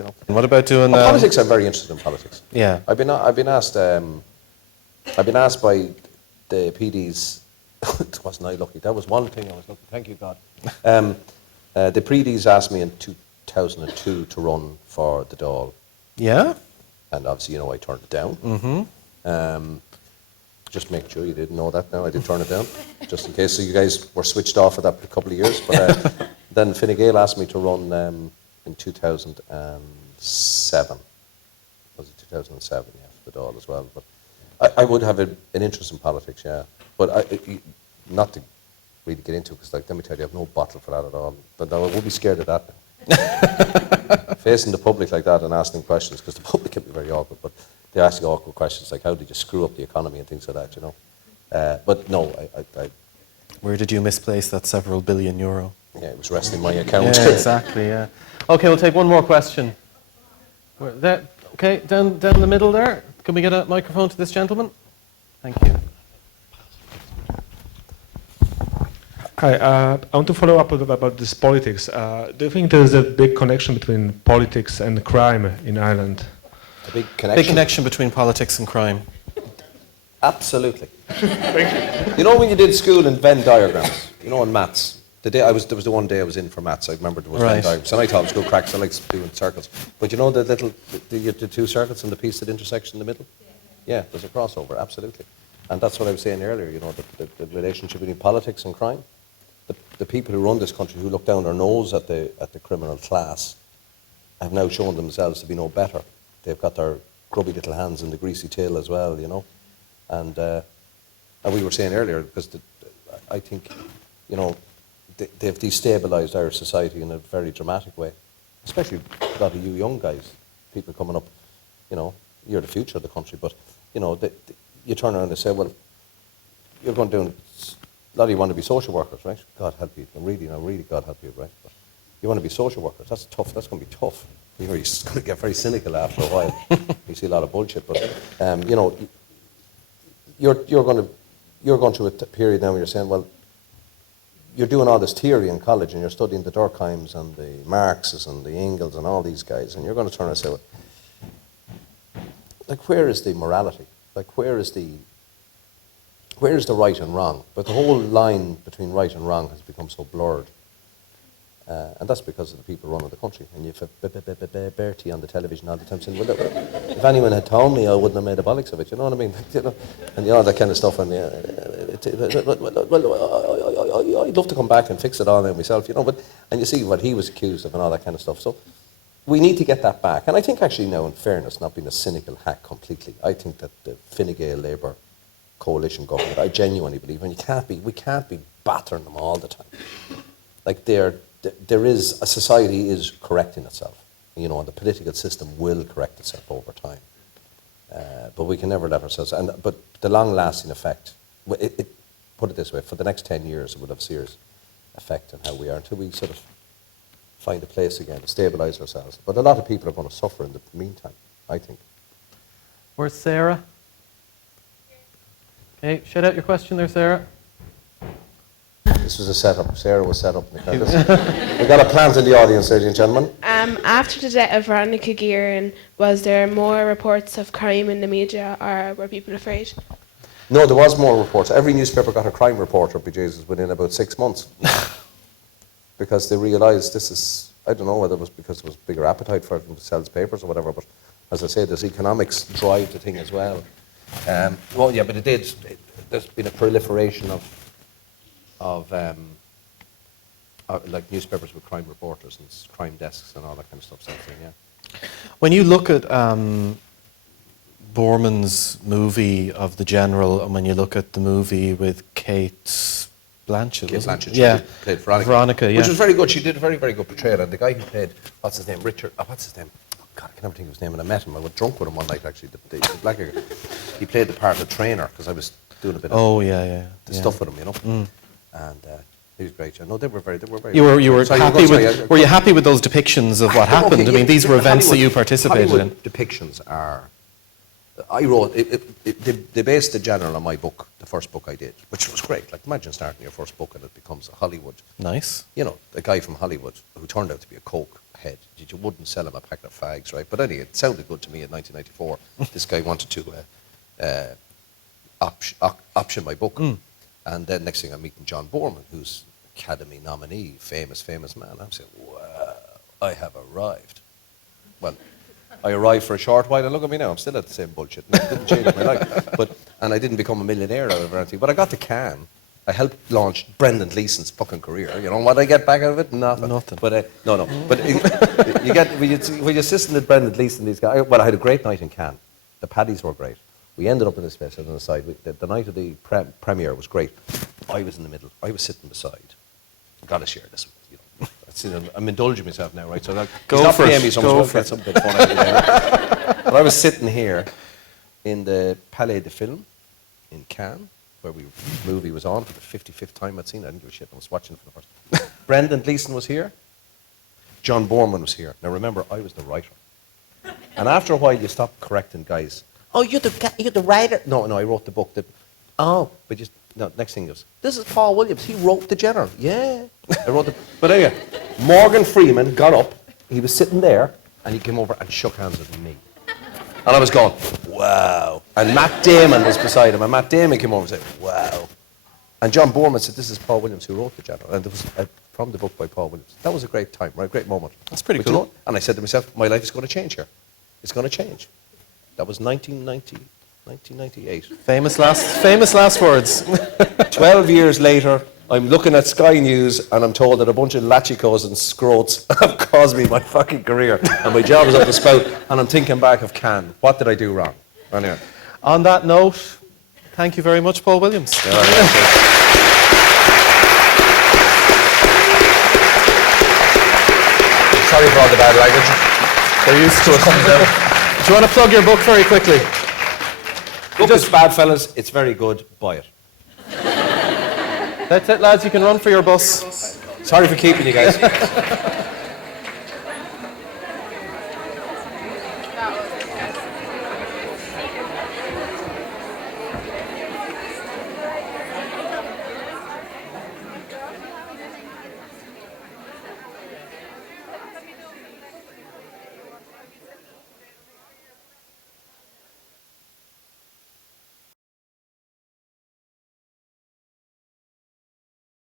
you know. And what about doing... politics, I'm very interested in politics. Yeah. I've been asked by the PDs, wasn't I lucky? That was one thing I was lucky, thank you God. The PDs asked me in 2002 to run for the Dáil. Yeah? And obviously, I turned it down. Just make sure you didn't know that now, I did turn it down, just in case. So you guys were switched off for that for a couple of years. But then Fine Gael asked me to run in 2007. Was it 2007? Yeah, for the Dáil as well. But I would have an interest in politics, yeah. But not to really get into it, because let me tell you, I have no bottle for that at all. But no, I would be scared of that now. Facing the public like that and asking questions, because the public can be very awkward, but they ask you awkward questions like, how did you screw up the economy and things like that, But no, I Where did you misplace that several billion euro? Yeah, it was resting my account. Yeah, exactly, yeah. Okay, we'll take one more question. Okay, down the middle there. Can we get a microphone to this gentleman? Thank you. Hi, I want to follow up about this politics. Do you think there's a big connection between politics and crime in Ireland? A big connection? Big connection between politics and crime. Absolutely. When you did school in Venn diagrams, in maths, there was the one day I was in for maths, I remember there was Venn diagrams, and I thought it was good cracks, I like doing circles. But the two circles and the piece that intersects in the middle? Yeah, there's a crossover, absolutely. And that's what I was saying earlier, the relationship between politics and crime. The people who run this country, who look down their nose at the criminal class, have now shown themselves to be no better. They've got their grubby little hands in the greasy tail as well, And we were saying earlier, because I think, they've destabilised Irish society in a very dramatic way, especially a lot of you young guys, people coming up, you're the future of the country, but, you turn around and say, well, you're going down, a lot of you want to be social workers, right? God help you, really, God help you, right? But you want to be social workers, that's tough, that's going to be tough. You're going to get very cynical after a while. You see a lot of bullshit, but, you're going through a period now where you're saying, well, you're doing all this theory in college and you're studying the Durkheims and the Marxes and the Engels and all these guys, and you're going to turn and say, well, where is the morality? Where is the right and wrong? But the whole line between right and wrong has become so blurred. And that's because of the people running the country. And you have Bertie on the television all the time saying, well, look, if anyone had told me, I wouldn't have made a bollocks of it, you know what I mean? And all that kind of stuff. And I'd love to come back and fix it all now myself, and you see what he was accused of and all that kind of stuff. So we need to get that back. And I think actually now, in fairness, not being a cynical hack completely, I think that the Fine Gael Labour coalition government, I genuinely believe, and we can't be battering them all the time. Society is correcting itself, and the political system will correct itself over time. But we can never let ourselves, but the long-lasting effect, put it this way, for the next 10 years it will have a serious effect on how we are until we sort of find a place again, stabilise ourselves. But a lot of people are going to suffer in the meantime, I think. Where's Sarah? Okay, shout out your question there, Sarah. This was a setup. Sarah was set up in the car. We got a plant in the audience, ladies and gentlemen. After the death of Veronica Guerin, was there more reports of crime in the media, or were people afraid? No, there was more reports. Every newspaper got a crime reporter, Jesus, within about 6 months. Because they realised this is, I don't know whether it was because there was bigger appetite for it and sells papers or whatever, but as I say, there's economics drive the thing as well. Well, yeah, but it did. There's been a proliferation of newspapers with crime reporters and crime desks and all that kind of stuff. Yeah. When you look at Borman's movie of the General, and when you look at the movie with Kate Blanchett, she played Veronica, yeah. Which was very good. She did a very, very good portrayal. And the guy who played, what's his name? God, I can never think of his name. And I met him. I was drunk with him one night, actually. The black guy. He played the part of trainer because I was doing a bit of stuff with him, And he was great. No, they were very. Were you happy with those depictions of what happened? I mean, these were events that you participated in. Depictions are I wrote, they based the general on my book, the first book I did, which was great. Like, imagine starting your first book and it becomes a Hollywood. Nice. You know, a guy from Hollywood who turned out to be a coke head. You wouldn't sell him a packet of fags, right? But anyway, it sounded good to me in 1994. This guy wanted to option my book. And then next thing I'm meeting John Borman, who's Academy nominee, famous man. I'm saying, wow, I have arrived. Well, I arrived for a short while, and look at me now, I'm still at the same bullshit. It didn't change my life. And I didn't become a millionaire out of it or anything. But I got to Cannes. I helped launch Brendan Gleeson's fucking career. You know what I get back out of it? Nothing. But no. But you get when you assistant at Brendan Gleeson, these guys. Well, I had a great night in Cannes. The paddies were great. We ended up in this place on the side. The night of the premiere was great. I was in the middle. I was sitting beside. I've got to share this with you. I'm indulging myself now, right? So go for it. Go for it. Some bit fun out of there. But I was sitting here in the Palais de Film in Cannes, where the movie was on for the 55th time I'd seen it. I didn't give a shit. I was watching it for the first. Brendan Gleeson was here. John Borman was here. Now remember, I was the writer. And after a while, you stop correcting guys. Oh, you're the writer. No, I wrote the book. Next thing goes, this is Paul Williams. He wrote the general. Yeah, I wrote the. But anyway, Morgan Freeman got up. He was sitting there, and he came over and shook hands with me. And I was going, wow. And Matt Damon was beside him, and Matt Damon came over and said, wow. And John Borman said, this is Paul Williams who wrote the general, and it was from the book by Paul Williams. That was a great time, right? A great moment. That's pretty But cool. you know, and I said to myself, my life is going to change here. It's going to change. That was 1998. Famous last words. 12 years later, I'm looking at Sky News and I'm told that a bunch of lachicos and scroats have caused me my fucking career and my job is up the spout and I'm thinking back of Cannes. What did I do wrong? Anyway. On that note, thank you very much, Paul Williams. Sorry for all the bad language. They're used to it. Do you want to plug your book very quickly? Book is bad, fellas. It's very good. Buy it. That's it, lads. You can run for your bus. Sorry for keeping you guys.